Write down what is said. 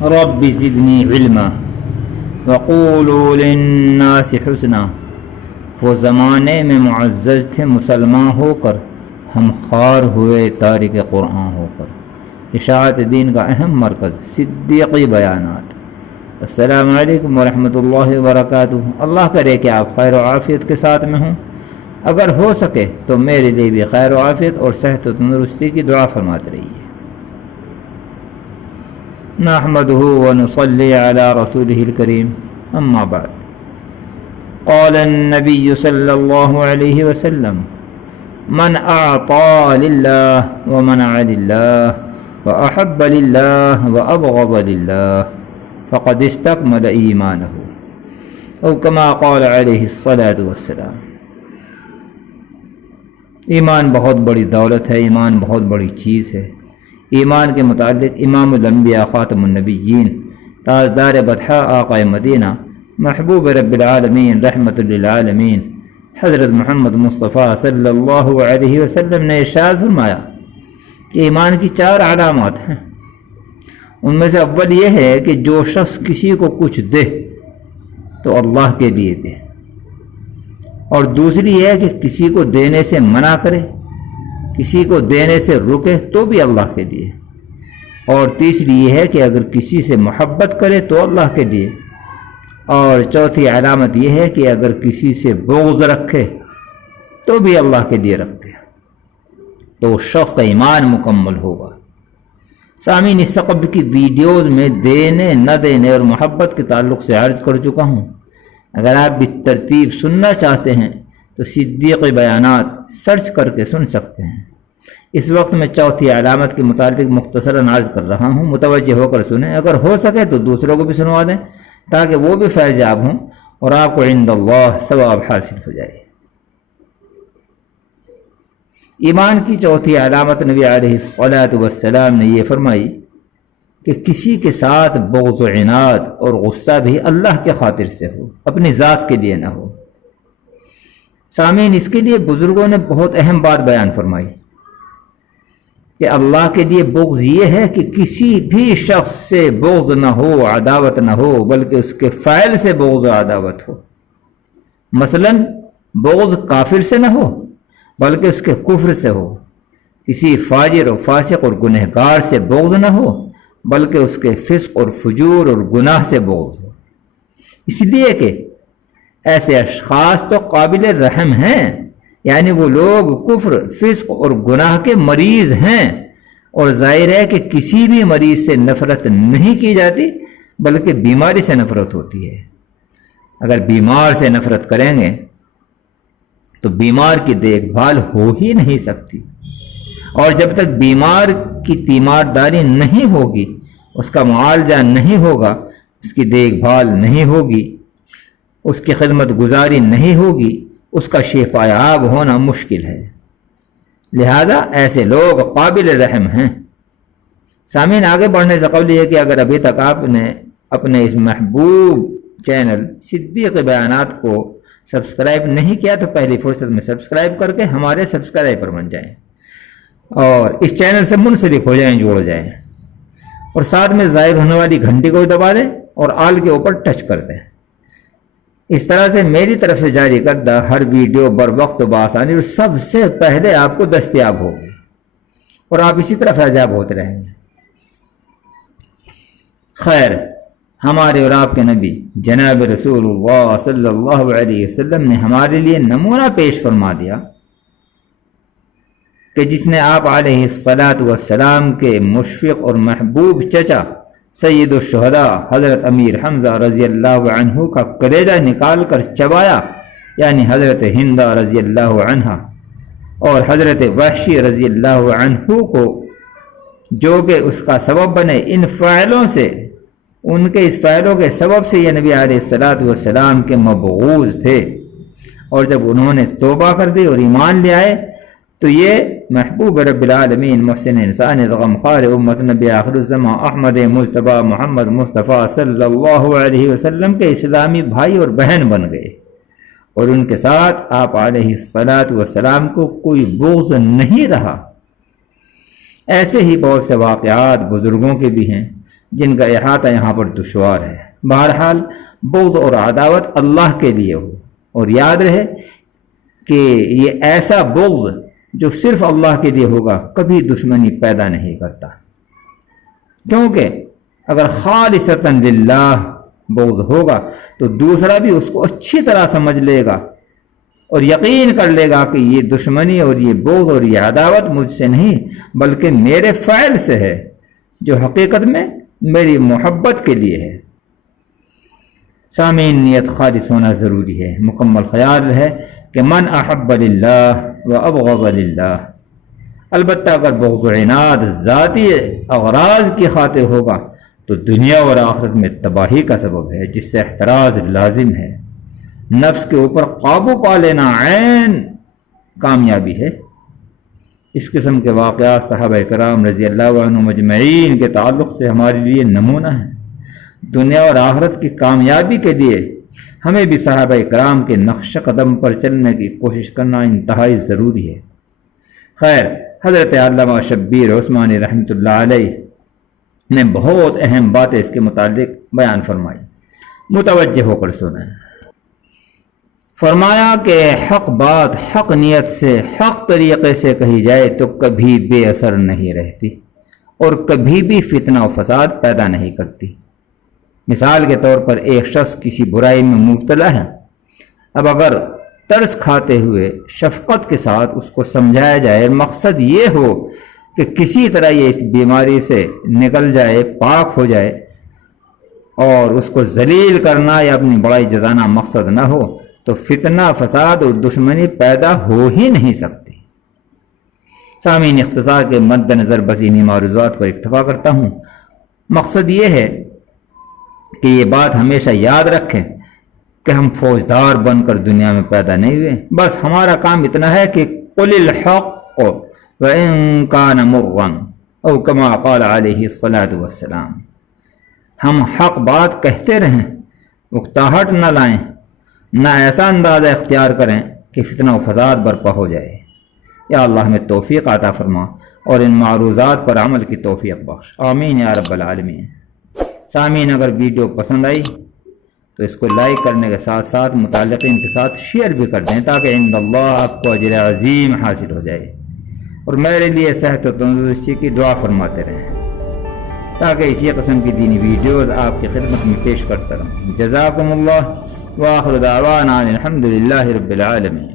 رب زدنی علما وقولوا للناس حسنا، وہ زمانے میں معزز تھے مسلمان ہو کر، ہم خوار ہوئے تارک قرآن ہو کر۔ اشاعت دین کا اہم مرکز صدیقی بیانات۔ السلام علیکم ورحمۃ اللہ وبرکاتہ۔ اللہ کرے کہ آپ خیر و عافیت کے ساتھ میں ہوں، اگر ہو سکے تو میرے لیے بھی خیر و عافیت اور صحت و تندرستی کی دعا فرماتے رہیے۔ نحمده ونصلي على رسوله الكريم، اما بعد، قال النبي صلى الله عليه وسلم: من اعطى لله ومنع لله واحب لله وابغض لله فقد استكمل ایمانه، او كما قال عليه الصلاة والسلام۔ ایمان بہت بڑی دولت ہے، ایمان بہت بڑی چیز ہے۔ ایمان کے متعلق امام الانبیاء خاتم النبیین تاجدار بطحاء آقا مدینہ محبوب رب العالمین رحمت للعالمین حضرت محمد مصطفیٰ صلی اللہ علیہ وسلم نے ارشاد فرمایا کہ ایمان کی 4 علامات ہیں۔ ان میں سے اول یہ ہے کہ جو شخص کسی کو کچھ دے تو اللہ کے لیے دے، اور دوسری یہ ہے کہ کسی کو دینے سے منع کرے، کسی کو دینے سے رکے تو بھی اللہ کے لیے، اور تیسری یہ ہے کہ اگر کسی سے محبت کرے تو اللہ کے لیے، اور چوتھی علامت یہ ہے کہ اگر کسی سے بغض رکھے تو بھی اللہ کے لیے رکھے، تو شخص کا ایمان مکمل ہوگا۔ سامعین، اس سے قبل کی ویڈیوز میں دینے نہ دینے اور محبت کے تعلق سے عرض کر چکا ہوں، اگر آپ بھی ترتیب سننا چاہتے ہیں تو صدیقی بیانات سرچ کر کے سن سکتے ہیں۔ اس وقت میں چوتھی علامت کے متعلق مختصراً عرض کر رہا ہوں، متوجہ ہو کر سنیں، اگر ہو سکے تو دوسروں کو بھی سنوا دیں تاکہ وہ بھی فیض یاب ہوں اور آپ کو عند اللہ ثواب حاصل ہو جائے۔ ایمان کی چوتھی علامت نبی علیہ الصلاۃ والسلام نے یہ فرمائی کہ کسی کے ساتھ بغض و عناد اور غصہ بھی اللہ کے خاطر سے ہو، اپنی ذات کے لیے نہ ہو۔ سامعین، اس کے لیے بزرگوں نے بہت اہم بات بیان فرمائی کہ اللہ کے لیے بغض یہ ہے کہ کسی بھی شخص سے بغض نہ ہو، عداوت نہ ہو، بلکہ اس کے فاعل سے بغض و عداوت ہو۔ مثلا بغض کافر سے نہ ہو بلکہ اس کے کفر سے ہو، کسی فاجر و فاسق اور گنہگار سے بغض نہ ہو بلکہ اس کے فسق اور فجور اور گناہ سے بغض ہو، اس لیے کہ ایسے اشخاص تو قابل رحم ہیں، یعنی وہ لوگ کفر، فسق اور گناہ کے مریض ہیں، اور ظاہر ہے کہ کسی بھی مریض سے نفرت نہیں کی جاتی بلکہ بیماری سے نفرت ہوتی ہے۔ اگر بیمار سے نفرت کریں گے تو بیمار کی دیکھ بھال ہو ہی نہیں سکتی، اور جب تک بیمار کی تیمارداری نہیں ہوگی، اس کا معالجہ نہیں ہوگا، اس کی دیکھ بھال نہیں ہوگی، اس کی خدمت گزاری نہیں ہوگی، اس کا شفا یاب ہونا مشکل ہے۔ لہذا ایسے لوگ قابل رحم ہیں۔ سامعین، آگے بڑھنے سے قبل یہ کہ اگر ابھی تک آپ نے اپنے اس محبوب چینل صدیق بیانات کو سبسکرائب نہیں کیا تو پہلی فرصت میں سبسکرائب کر کے ہمارے سبسکرائبر بن جائیں، اور اس چینل سے منسلک ہو جائیں، جوڑ جائیں، اور ساتھ میں ظاہر ہونے والی گھنٹی کو دبا دیں اور آل کے اوپر ٹچ کر دیں۔ اس طرح سے میری طرف سے جاری کردہ ہر ویڈیو بر وقت و بآسانی اور سب سے پہلے آپ کو دستیاب ہوگی، اور آپ اسی طرح فیضیاب ہوتے رہیں گے۔ خیر، ہمارے اور آپ کے نبی جناب رسول اللہ صلی اللہ علیہ وسلم نے ہمارے لیے نمونہ پیش فرما دیا کہ جس نے آپ علیہ الصلاۃ والسلام کے مشفق اور محبوب چچا سید الشہداء حضرت امیر حمزہ رضی اللہ عنہ کا کلیجہ نکال کر چبایا، یعنی حضرت ہندہ رضی اللہ عنہ، اور حضرت وحشی رضی اللہ عنہ کو، جو کہ اس کا سبب بنے، ان فعلوں سے، ان کے اس فعلوں کے سبب سے یہ نبی علیہ الصلاۃ والسلام کے مبغوض تھے، اور جب انہوں نے توبہ کر دی اور ایمان لے آئے تو یہ محبوب رب العالمین محسن انسان غمخوار امت نبی آخر الزمان احمد مجتبی محمد مصطفیٰ صلی اللہ علیہ وسلم کے اسلامی بھائی اور بہن بن گئے، اور ان کے ساتھ آپ علیہ الصلاۃ والسلام کو کوئی بغض نہیں رہا۔ ایسے ہی بہت سے واقعات بزرگوں کے بھی ہیں جن کا احاطہ یہاں پر دشوار ہے۔ بہرحال بغض اور عداوت اللہ کے لیے ہو، اور یاد رہے کہ یہ ایسا بغض جو صرف اللہ کے لیے ہوگا کبھی دشمنی پیدا نہیں کرتا، کیونکہ اگر خالصتاً للہ بغض ہوگا تو دوسرا بھی اس کو اچھی طرح سمجھ لے گا اور یقین کر لے گا کہ یہ دشمنی اور یہ بغض اور یہ عداوت مجھ سے نہیں بلکہ میرے فعل سے ہے، جو حقیقت میں میری محبت کے لیے ہے۔ سامعین، نیت خالص ہونا ضروری ہے۔ مکمل خیال ہے کہ من احب للہ و ابغض للہ، البتہ اگر بغض و عناد ذاتی اغراض کی خاطر ہوگا تو دنیا اور آخرت میں تباہی کا سبب ہے، جس سے احتراز لازم ہے۔ نفس کے اوپر قابو پا لینا عین کامیابی ہے۔ اس قسم کے واقعات صحابہ کرام رضی اللہ عنہم مجمعین کے تعلق سے ہمارے لیے نمونہ ہیں۔ دنیا اور آخرت کی کامیابی کے لیے ہمیں بھی صحابہ کرام کے نقش قدم پر چلنے کی کوشش کرنا انتہائی ضروری ہے۔ خیر، حضرت علامہ شبیر عثمانی رحمۃ اللہ علیہ نے بہت اہم باتیں اس کے متعلق بیان فرمائی، متوجہ ہو کر سنیں۔ فرمایا کہ حق بات حق نیت سے حق طریقے سے کہی جائے تو کبھی بے اثر نہیں رہتی اور کبھی بھی فتنہ و فساد پیدا نہیں کرتی۔ مثال کے طور پر ایک شخص کسی برائی میں مبتلا ہے، اب اگر ترس کھاتے ہوئے شفقت کے ساتھ اس کو سمجھایا جائے، مقصد یہ ہو کہ کسی طرح یہ اس بیماری سے نکل جائے، پاک ہو جائے، اور اس کو ذلیل کرنا یا اپنی بڑائی جتانا مقصد نہ ہو، تو فتنہ فساد اور دشمنی پیدا ہو ہی نہیں سکتی۔ سامعین، اختصار کے مد نظر بس انہی معروضات پر اکتفا کرتا ہوں۔ مقصد یہ ہے کہ یہ بات ہمیشہ یاد رکھیں کہ ہم فوجدار بن کر دنیا میں پیدا نہیں ہوئے، بس ہمارا کام اتنا ہے کہ قل الحق وَإِن كَانَ مُرًّا او كما قال علیہ الصلاۃ والسلام، ہم حق بات کہتے رہیں، اکتاہٹ نہ لائیں، نہ ایسا اندازہ اختیار کریں کہ فتنہ و فساد برپا ہو جائے۔ یا اللہ ہمیں توفیق عطا فرما اور ان معروضات پر عمل کی توفیق بخش، آمین یا رب العالمین۔ سامعین، اگر ویڈیو پسند آئی تو اس کو لائک کرنے کے ساتھ ساتھ متعلقین کے ساتھ شیئر بھی کر دیں تاکہ عند اللہ آپ کو اجر عظیم حاصل ہو جائے، اور میرے لیے صحت و تندرستی کی دعا فرماتے رہیں تاکہ اسی قسم کی دینی ویڈیوز آپ کی خدمت میں پیش کرتا رہوں۔ جزاکم اللہ، وآخر دعوانا الحمد للہ رب العالمین۔